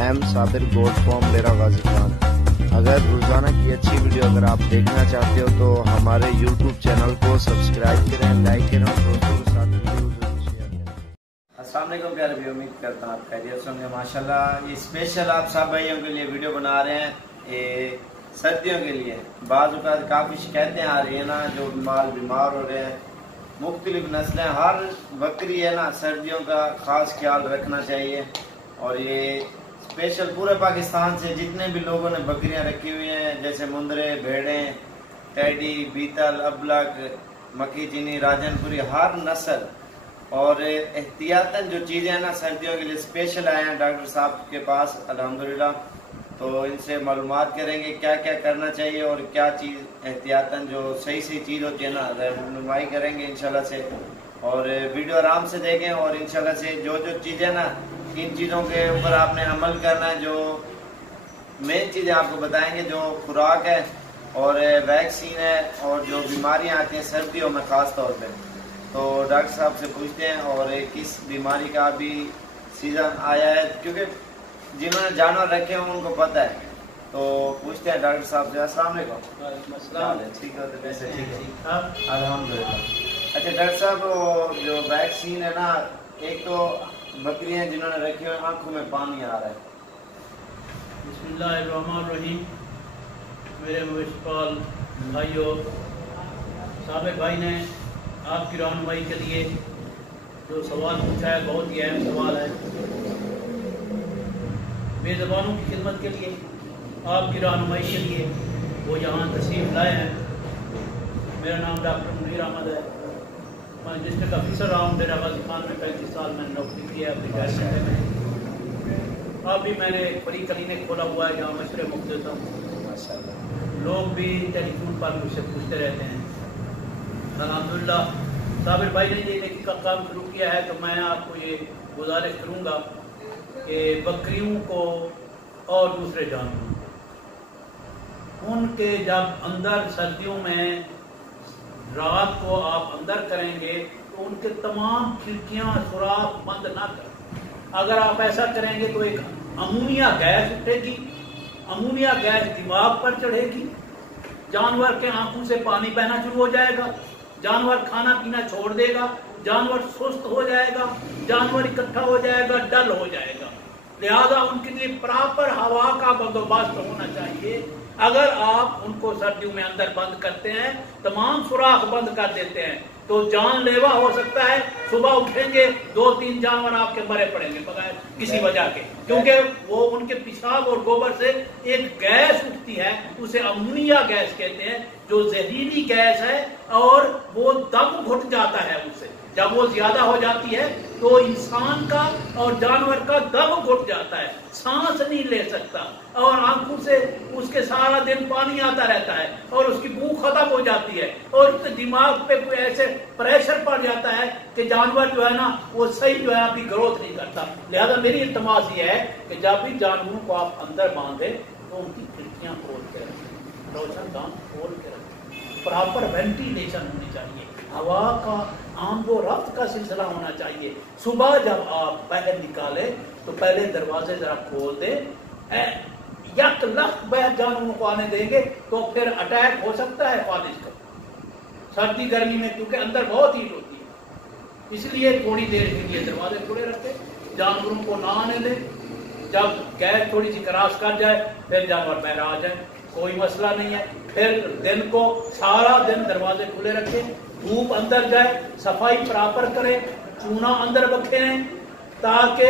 M Sabir goat farm डेरा गाजी खान। अगर रोजाना की अच्छी वीडियो अगर आप देखना चाहते हो तो हमारे YouTube चैनल को सब्सक्राइब करें, लाइक करें और दोस्तों के साथ वीडियो जरूर शेयर करें। अस्सलाम वालेकुम प्यारे भाई, उम्मीद करता हूँ आप खैरियत से होंगे। माशाल्लाह ये स्पेशल आप सब भाइयों के लिए वीडियो बना रहे हैं, ये सर्दियों के लिए। बाज़ औक़ात काफ़ी शिकायतें आ रही है ना, जो माल बीमार हो रहे हैं। मुख्तलिफ नस्लें, हर बकरी है ना, सर्दियों का ख़ास ख्याल रखना चाहिए। और ये स्पेशल पूरे पाकिस्तान से जितने भी लोगों ने बकरियां रखी हुई हैं, जैसे मुंदरे, भेड़ें, टैडी, बीतल, अबलग, मक्की चीनी, राजनपुरी, हर नस्ल और एहतियातन जो चीज़ें हैं ना सर्दियों के लिए स्पेशल आए हैं डॉक्टर साहब के पास अल्हम्दुलिल्लाह। तो इनसे मालूमात करेंगे क्या क्या करना चाहिए और क्या चीज़ एहतियातन जो सही चीज़ होती है ना, रहनुमाई करेंगे इंशाल्लाह से। और वीडियो आराम से देखें और इंशाल्लाह से जो चीज़ें ना, इन चीज़ों के ऊपर आपने अमल करना है। जो मेन चीज़ें आपको बताएंगे, जो खुराक है और वैक्सीन है और जो बीमारियां आती हैं सर्दियों में ख़ास तौर पे। तो डॉक्टर साहब से पूछते हैं और किस बीमारी का भी सीज़न आया है, क्योंकि जिन्होंने जानवर रखे हैं उनको पता है। तो पूछते हैं डॉक्टर साहब से। अस्सलाम वालेकुम। ठीक है, तो वैसे ठीक है अल्हम्दुलिल्लाह। अच्छा डॉक्टर साहब, जो वैक्सीन है ना, एक तो बकरियां जिन्होंने रखी हुई आंखों में पानी आ रहा है। बिस्मिल्लाहिर्रहमानिर्रहीम। मेरे मुश्किल भाइयों, साबिर भाई ने आपकी रहनुमाई के लिए जो सवाल पूछा है बहुत ही अहम सवाल है। बेज़बानों की खिदमत के लिए, आपकी रहनुमाई के लिए वो यहाँ तशरीफ़ लाए हैं। मेरा नाम डॉक्टर मुनीर अहमद है। मैं डिस्ट्रिक्ट ऑफिसर रहा हूँ डेरा गाजी खान में। 35 साल मैंने नौकरी की है अपनी रिटायरमेंट में। अभी मैंने फ्री क्लिनिक खोला हुआ है जहाँ मशवरे मुफ्त देता हूँ। माशाल्लाह लोग भी टेलीफोन पर मुझसे पूछते रहते हैं। अल्हम्दुलिल्लाह साबिर भाई ने ये का काम शुरू किया है, तो मैं आपको ये गुजारिश करूँगा कि बकरियों को और दूसरे जानवरों उनके जब अंदर सर्दियों में रात को आप अंदर करेंगे तो उनके तमाम खिड़कियां सुराख बंद ना करें। अगर आप ऐसा करेंगे तो एक अमोनिया गैस उठेगी, अमोनिया गैस दिमाग पर चढ़ेगी, जानवर के आंखों से पानी बहना शुरू हो जाएगा, जानवर खाना पीना छोड़ देगा, जानवर सुस्त हो जाएगा, जानवर इकट्ठा हो जाएगा, डल हो जाएगा। लिहाजा उनके लिए प्रॉपर हवा का बंदोबस्त होना चाहिए। अगर आप उनको सर्दियों में अंदर बंद करते हैं, तमाम सुराख बंद कर देते हैं, तो जानलेवा हो सकता है। सुबह उठेंगे 2-3 जानवर आपके मरे पड़ेंगे बगैर किसी वजह के, क्योंकि वो उनके पेशाब और गोबर से एक गैस उठती है, उसे अमोनिया गैस कहते हैं, जो जहरीली गैस है और वो दम घुट जाता है उससे। जब वो ज्यादा हो जाती है तो इंसान का और जानवर का दम घुट जाता है, सांस नहीं ले सकता और आंखों से उसके सारा दिन पानी आता रहता है और उसकी भूख खत्म हो जाती है और उसके दिमाग पे कोई ऐसे प्रेशर पड़ जाता है कि जानवर जो है ना वो सही जो है अभी ग्रोथ नहीं करता। लिहाजा मेरी इल्तमास ये है कि जब भी जानवरों को आप अंदर बांधे तो उनकी खिड़कियां खोल के रखें, रोशनदान खोल के रखें, प्रॉपर वेंटिलेशन होनी चाहिए, हवा का आमदो रफ्त का सिलसिला होना चाहिए। सुबह जब आप बाहर निकाले तो पहले दरवाजे जरा खोल दे, यक लख बाहर जानवरों को आने देंगे तो फिर अटैक हो सकता है फालिज का सर्दी गर्मी में, क्योंकि अंदर बहुत हीट होती है। इसलिए थोड़ी देर के लिए दरवाजे खुले रखे, जानवरों को ना आने दे। जब गैस थोड़ी सी क्रॉस कर जाए फिर जानवर बाहर आ जाए, कोई मसला नहीं है। फिर दिन को सारा दिन दरवाजे खुले रखें, धूप अंदर जाए, सफाई प्रॉपर करें, चूना अंदर रखें ताकि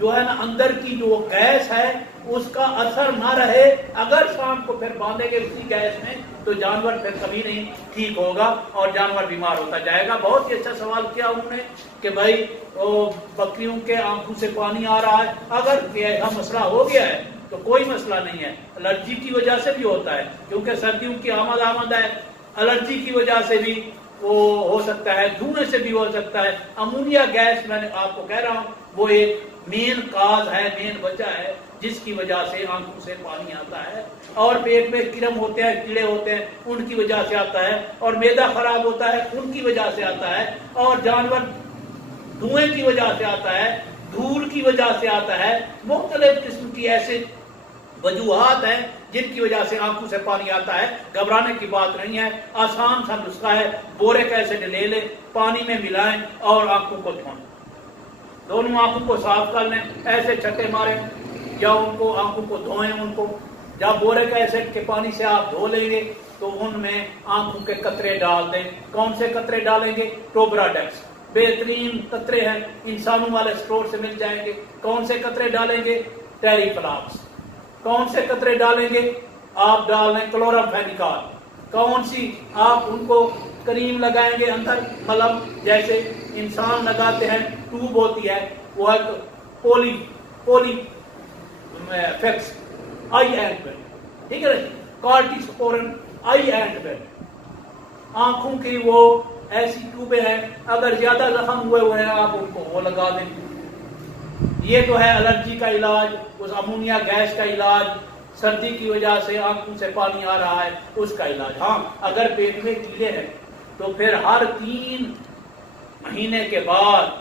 जो है ना अंदर की जो गैस है उसका असर ना रहे। अगर शाम को फिर बांधेंगे उसी गैस में तो जानवर फिर कभी नहीं ठीक होगा और जानवर बीमार होता जाएगा। बहुत ही अच्छा सवाल किया उन्होंने कि भाई बकरियों के आंखों से पानी आ रहा है। अगर ऐसा मसला हो गया है तो कोई मसला नहीं है, एलर्जी की वजह से भी होता है, क्योंकि सर्दियों की आमद है, एलर्जी की वजह से भी वो हो सकता है, धुएं से भी हो सकता है। अमोनिया गैस मैंने आपको कह रहा हूँ वो एक मेन काज है, मेन वजह है जिसकी वजह से आंखों से पानी आता है और पेट में कीड़े होते हैं, कीड़े होते हैं, उनकी वजह से आता है और मैदा खराब होता है, उनकी वजह से आता है और जानवर धुएं की वजह से आता है। धूल की वजह से आता है, मुख्तलिफ किस्म की ऐसे वजूहात हैं जिनकी वजह से आंखों से पानी आता है। घबराने की बात नहीं है, आसान सा नुस्खा है। बोरिक एसिड ले लें, पानी में मिलाएं और आंखों को धोएं, दोनों आंखों को साफ कर लें, ऐसे छक्के मारें या उनको आंखों को धोएं। उनको जब बोरिक एसिड के पानी से आप धो लेंगे तो उनमें आंखों के कतरे डाल दें। कौन से कतरे डालेंगे? टोब्राडेक्स, बेहतरीन कतरे हैं, इंसानों वाले स्टोर से मिल जाएंगे। कौन से कतरे डालेंगे? टेरिफ्लॉक्स। कौन से कतरे डालेंगे? आप डाल लें क्लोराफेनिकॉल। कौन सी? आप उनको क्रीम लगाएंगे अंदर, मलम जैसे इंसान लगाते हैं, ट्यूब होती है, वो एक पोली फिक्स आई एंड बेड, ठीक है, कॉर्टिसोपोरिन आई एंड बेड। आंखों की वो ऐसी ट्यूबें हैं, अगर ज्यादा जख्म हुए हैं आप उनको वो लगा दें। ये तो है एलर्जी का इलाज, उस अमोनिया गैस का इलाज, सर्दी की वजह से आंखों से पानी आ रहा है उसका इलाज। हाँ, अगर पेट में कीड़े हैं तो फिर हर 3 महीने के बाद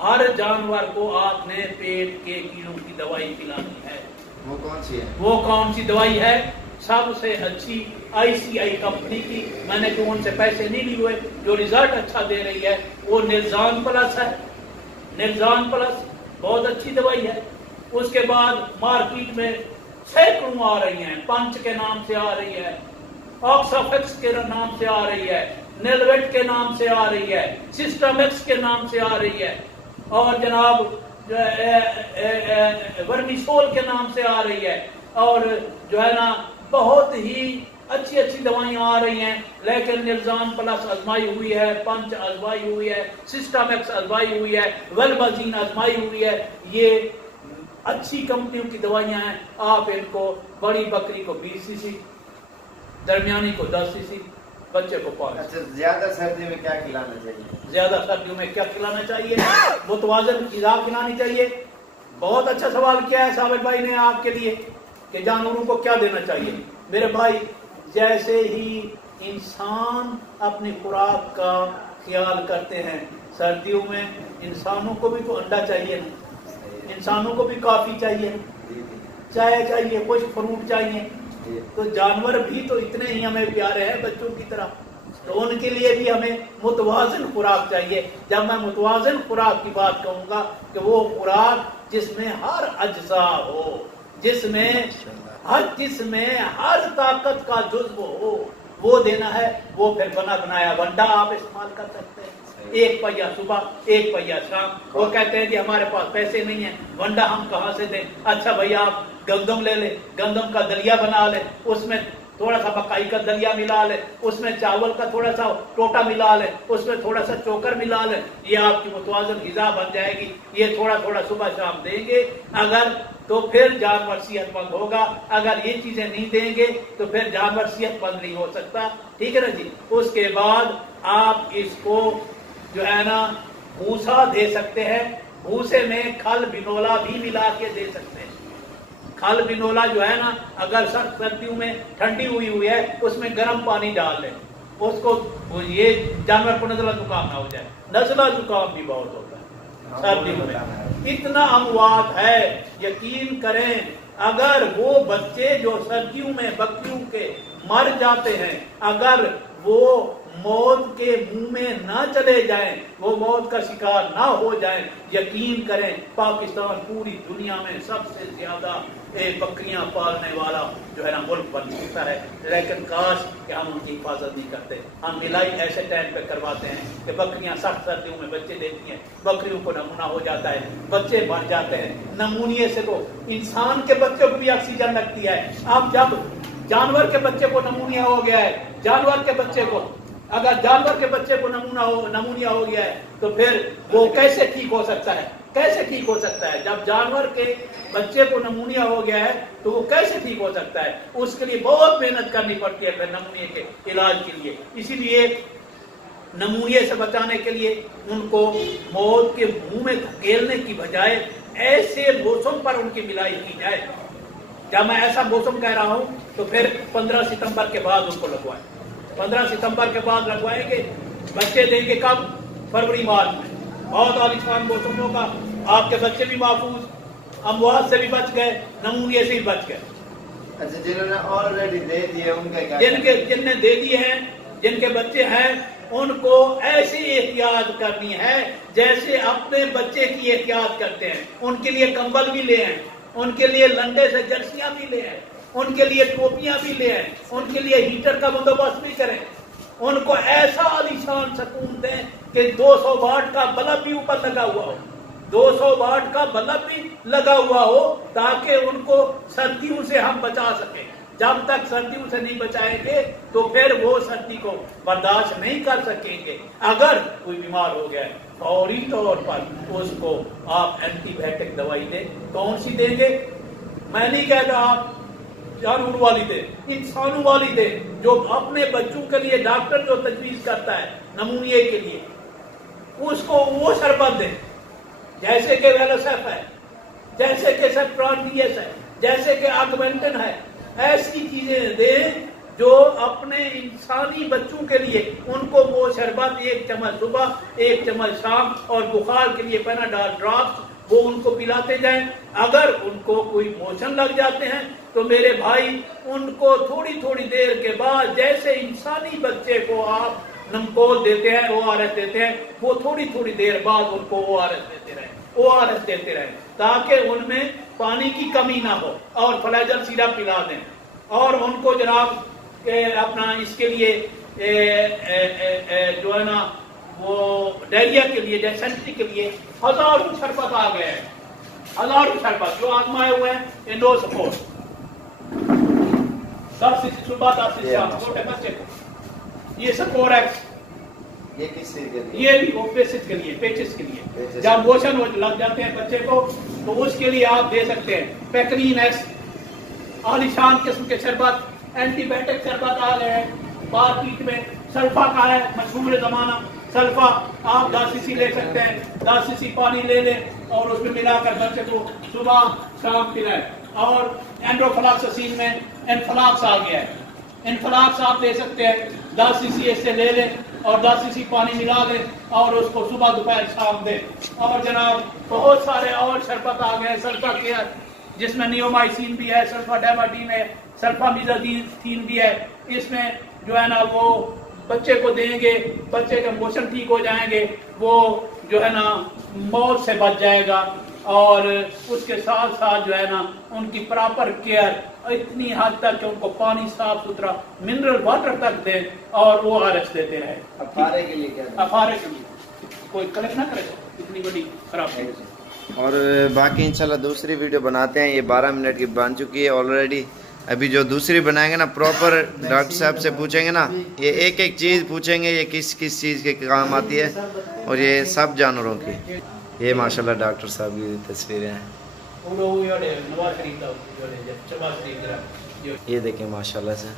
हर जानवर को आपने पेट के कीड़ों की दवाई पिलानी है। वो कौन सी है? वो कौन सी दवाई है? सबसे अच्छी ICI कंपनी की, मैंने जो उनसे पैसे नहीं लिए हुए, जो रिजल्ट अच्छा दे रही है, वो निल्जान प्लस है। निल्जान प्लस बहुत अच्छी दवाई है। उसके बाद मार्केट में सैकड़ों आ रही हैं, पंच के नाम से आ रही है, ऑक्साफिक्स के नाम से आ रही है, नेलवेट के नाम से आ रही है, सिस्टमेक्स के नाम से आ रही है, और जनाब वर्मिसोल के नाम से आ रही है, और जो है ना बहुत ही अच्छी अच्छी दवाइयां आ रही हैं। लेकिन निल्जान प्लस आजमाई हुई है, पंच आजमाई हुई है, सिस्टमेक्स आजमाई हुई है, वेलबाजीन आजमाई हुई है। ये अच्छी कंपनियों की दवाइयां हैं। आप इनको बड़ी बकरी को 20 सीसी, दरमियानी को 10 सीसी, बच्चे को 5। अच्छा, ज्यादा सर्दी में क्या खिलाना चाहिए? ज्यादा सर्दियों में क्या खिलाना चाहिए? मुतवाज़िन ग़िज़ा खिलानी चाहिए। बहुत अच्छा सवाल किया है साबिर भाई ने आपके लिए कि जानवरों को क्या देना चाहिए। मेरे भाई, जैसे ही इंसान अपनी खुराक का ख्याल करते हैं, सर्दियों में इंसानों को भी तो अंडा चाहिए ना, इंसानों को भी कॉफी चाहिए, चाय चाहिए, कुछ फ्रूट चाहिए, तो जानवर भी तो इतने ही हमें प्यारे हैं बच्चों की तरह, तो उनके लिए भी हमें मुतवाज़िन खुराक चाहिए। जब मैं मुतवाज़िन खुराक की बात कहूंगा कि वो खुराक जिसमें हर अज्जा हो, जिसमें हर ताकत का जुज़्व हो, वो देना है। वो फिर बना बनाया वंडा आप इस्तेमाल कर सकते हैं, 1 पहिया सुबह, 1 पहिया शाम। वो कहते हैं कि हमारे पास पैसे नहीं है, वंडा हम कहाँ से दें? अच्छा भैया, आप गंदम ले ले, गंदम का दलिया बना ले, उसमें थोड़ा सा मकाई का दलिया मिला ले, उसमें चावल का थोड़ा सा टोटा मिला ले, उसमें थोड़ा सा चोकर मिला ले, ये आपकी मुतवाज़िन ग़िज़ा बन जाएगी। ये थोड़ा थोड़ा सुबह शाम देंगे अगर, तो फिर जानवर सेहतमंद होगा। अगर ये चीजें नहीं देंगे तो फिर जानवर सेहतमंद नहीं हो सकता, ठीक है ना जी। उसके बाद आप इसको जो है ना भूसा दे सकते हैं, भूसे में खल बिनोला भी मिला के दे सकते हैं। खल बिनोला जो है ना, अगर सर्दियों में ठंडी हुई है, उसमें गर्म पानी डाल लें, उसको ये जानवर को नज़ला जुकाम ना हो जाए। नज़ला जुकाम भी बहुत होता है सर्दियों में, इतना अमवात है। यकीन करें, अगर वो बच्चे जो सर्दियों में बकरियों के मर जाते हैं, अगर वो मौत के मुंह में ना चले जाएं, वो मौत का शिकार ना हो जाएं, यकीन करें पाकिस्तान पूरी दुनिया में सबसे ज्यादा बकरियां पालने वाला जो है ना मुल्क बन सकता है। लेकिन काश कि हम उनकी हिफाजत नहीं करते। हम मिलाई ऐसे टाइम पे करवाते हैं कि बकरियां सख्त सर्दियों में बच्चे देती हैं, बकरियों को नमूना हो जाता है, बच्चे मर जाते हैं। नमूनिए से तो इंसान के बच्चों को भी ऑक्सीजन लगती है। अब जब जानवर के बच्चे को नमूनिया हो गया है, जानवर के बच्चे को, अगर जानवर के बच्चे को नमूनिया हो गया है, तो फिर वो कैसे ठीक हो सकता है? कैसे ठीक हो सकता है? जब जानवर के बच्चे को नमूनिया हो गया है तो वो कैसे ठीक हो सकता है? उसके लिए बहुत मेहनत करनी पड़ती है फिर नमूनिया के इलाज के लिए। इसीलिए नमूनिया से बचाने के लिए उनको मौत के मुंह में धकेलने की बजाय ऐसे मौसम पर उनकी मिलाई की जाए। जब मैं ऐसा मौसम कह रहा हूं तो फिर 15 सितंबर के बाद उनको लगवाएं। 15 सितंबर के बाद लगवाएंगे, बच्चे देंगे कब? फरवरी मार्च में। बहुत आलिशान मौसम होगा, आपके बच्चे भी महफूज, अमवात से भी बच गए, नमूनिया से भी बच गए। अच्छा, जिन्होंने ऑलरेडी दे दिए उनका क्या? जिनने दे दिए हैं, जिनके बच्चे हैं, उनको ऐसी एहतियात करनी है जैसे अपने बच्चे की एहतियात करते हैं। उनके लिए कंबल भी ले आए, उनके लिए लंडे से जर्सियां भी ले आए, उनके लिए टोपियां भी ले आए, उनके लिए हीटर का बंदोबस्त भी करें। उनको ऐसा आलीशान सुकून दें कि 200 वाट का बल्ब भी ऊपर लगा हुआ हो, 200 वाट का बल्ब भी लगा हुआ हो, ताकि उनको सर्दियों से हम बचा सकें। जब तक सर्दियों से नहीं बचाएंगे तो फिर वो सर्दी को बर्दाश्त नहीं कर सकेंगे। अगर कोई बीमार हो गया फौरी तौर पर उसको आप एंटीबायोटिक दवाई दें। कौन सी देंगे? मैं नहीं कहता आप जानवर वाली दे, इंसानों वाली दे, जो अपने बच्चों के लिए डॉक्टर जो तजवीज करता है नमूनिया के लिए, उसको वो शरबत दे, जैसे कि वेलोसेफ है, जैसे कि सेफ्रॉनियस है, जैसे कि ऑगमेंटन है। ऐसी चीजें दे जो अपने इंसानी बच्चों के लिए, उनको वो शरबत 1 चम्मच सुबह, 1 चम्मच शाम, और बुखार के लिए पैनाडॉल ड्रॉप्स वो उनको पिलाते जाएं। अगर उनको कोई मोशन लग जाते हैं तो मेरे भाई उनको थोड़ी थोड़ी देर के बाद, जैसे इंसानी बच्चे को आप नमकोल देते हैं, ORS देते हैं, वो थोड़ी थोड़ी देर बाद उनको ORS देते रहे, ताकि उनमें पानी की कमी ना हो, और फ्लैजल सिरप पिला दें। और उनको जनाब अपना इसके लिए जो है ना वो डायरिया के लिए, डायसेंट्री के लिए हजारों शरबत आ गए हैं, हजारों शरबत जो आजमाए हुए हैं। इंडो सपोर्ट 10 सुबह 10 शाम छोटे बच्चे को, ये सपोरेक्स, ये किस चीज के लिए? ये भी पेचिस के लिए, पेचिस के लिए जब मोशन लग जाते हैं बच्चे को तो उसके लिए आप दे सकते हैं। पेक्रीन एक्स, आलिशान किस्म के शरबत, एंटीबायोटिक शरबत आ गए हैं मार्केट में। सल्फा का है मशहूर जमाना, सल्फा आप 10 सीसी ले सकते हैं, 10 सीसी पानी ले लें और उसमें मिलाकर बच्चे को सुबह शाम पिलाएं। और एंड्रोफ्लॉक्सासिन में एनफ्लॉक्स आ गया है, एनफ्लॉक्स आप ले सकते हैं, 10 सीसी इससे ले लें और 10 सीसी पानी मिला दें और उसको सुबह दोपहर शाम दें। और जनाब बहुत सारे और शरबत आ गए, सल्फा केयर जिसमें नियोमाइसिन भी है, सल्फाडामाइडिन है, सल्फामिजाथीन भी है। इसमें जो है ना वो बच्चे को देंगे, बच्चे के मोशन ठीक हो जाएंगे, वो जो है ना मौत से बच जाएगा। और उसके साथ साथ जो है ना उनकी प्रॉपर केयर इतनी हद तक कि उनको पानी साफ सुथरा मिनरल वाटर तक दें और ORS देते रहे। अफारे के लिए क्या? अफारे के लिए कोई कलेक्ट ना करे इतनी बड़ी खराब है। और बाकी इंशाल्लाह दूसरी वीडियो बनाते हैं। ये 12 मिनट की बन चुकी है ऑलरेडी। अभी जो दूसरी बनाएंगे ना, प्रॉपर डॉक्टर साहब से पूछेंगे ना, ये एक एक चीज़ पूछेंगे, ये किस किस चीज़ के काम आती है, और ये सब जानवरों की। ये माशाल्लाह डॉक्टर साहब की तस्वीरें हैं, ये देखें माशाल्लाह से।